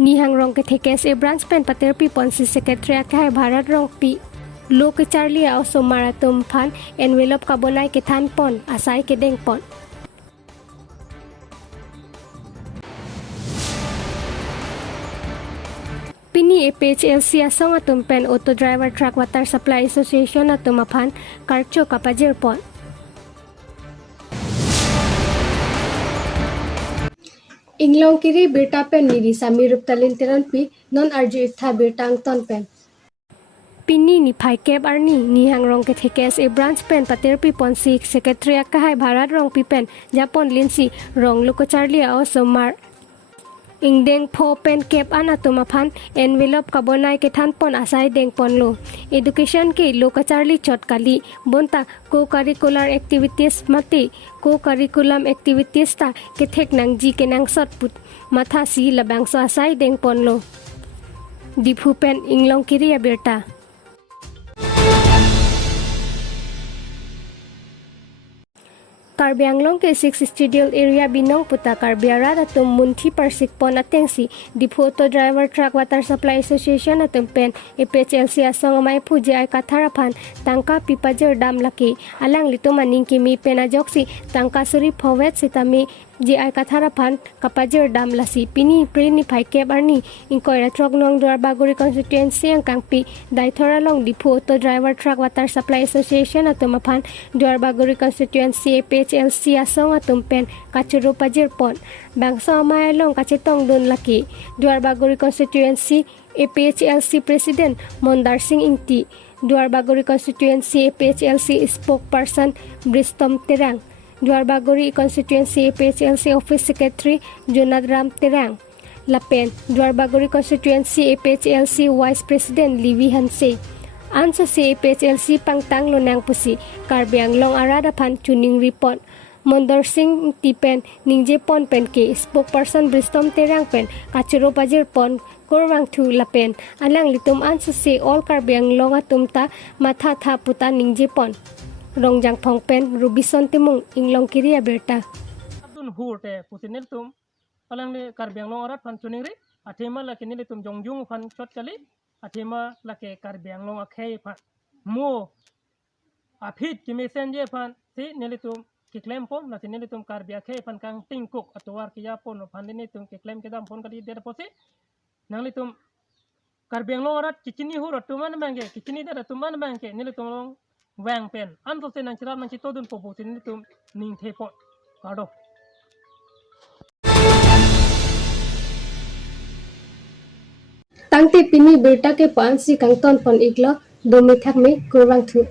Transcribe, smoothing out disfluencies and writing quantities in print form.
Nihang rong ke thekes e branch pen pater pi ponsi secretary ka Bharat rong pi lo ke Charlie also maratum phan envelope ka bonai ke than pon asai ke deng pon Pini APHLC asong atum pen auto driver truck water supply association atum aphan karcho kapajir pon Inglongkiri Abirta pen niri samirup talintiran pi non arju itha birtang ton pen Pini ni phai kep arni nihang rong ke thekes e branch pen pater pi ponsi secretary ka Bharat rong pi pen japon linsi rong luko Charlie also mar Ingdeng pho pen kep ana tumaphan envelope ka bonai ke than pon asai deng pon lo education ke loka Charlie chot kali bonta co curricular activities mati co curriculum activities ta ke thek nang ji ke nang sot put matha si labang so asai deng pon lo diphu pen Inglongkiri Abirta Karbi Anglong ke 6 studio area binong puta Karbi Arada tum munthi persik pon atengsi diphu auto driver truck water supply association atum pen APHLC asong mai phuje ai katharaphan tangka pipajer dam laki alang litu maning kimi pena joksi tangka suri phowet sitami ji ai katharaphan kapajer dam lasi pini prini phaike barni inkoira trok nong dwar bagori constituency ang kangpi daithora long diphu auto driver truck water supply association atum aphan dwar bagori constituency APHLC asong atum pen kachuru pajir pon bangso mai long kachetong dun laki dwar bagori constituency APHLC president Mondar Singh Inti dwar bagori constituency APHLC spokesperson Bristom Terang Dwar Bagori Constituency APHLC Office Secretary Junad Ram Terang Lapen Dwar Bagori Constituency APHLC Vice President Livi Hanse Ansa si APHLC Pangtang Lunang Pusi Karbi Anglong Arada Pan Tuning Report Mondar Singh Tipen Ningje Pon Pen ke Spokesperson Bristom Terang Pen Kachuro Pajir Pon Korwang Thu Lapen Alang Litum Ansa si All Karbi Anglong Atumta Matha Tha Puta Ningje Pon Rongjang Phongpen Rubison Timung Inglongkiri Abirta Abdun Hurte Putinil tum Palang le Karbiang Long Arat Pan Tuningri Athema la kinili tum Jongjung Pan Chot Kali Athema la ke Karbiang Long Akhei Pan Mo Aphit ki messenger Pan si nilitum ki claim pon na nilitum Karbia Khei Pan Kang Tingkuk atwar ki yapon pan nilitum ki claim kedam pon kali der posi nalitum Karbiang Long Arat kicini hurot tuman bangke kicini der tuman bangke nilitum long Wang pen, anto se nang cirap nang cito dun popo sini tum ning tepo, kado. Tangte pini berta ke pansi kangton pon iklo domi thak me kurwang thu.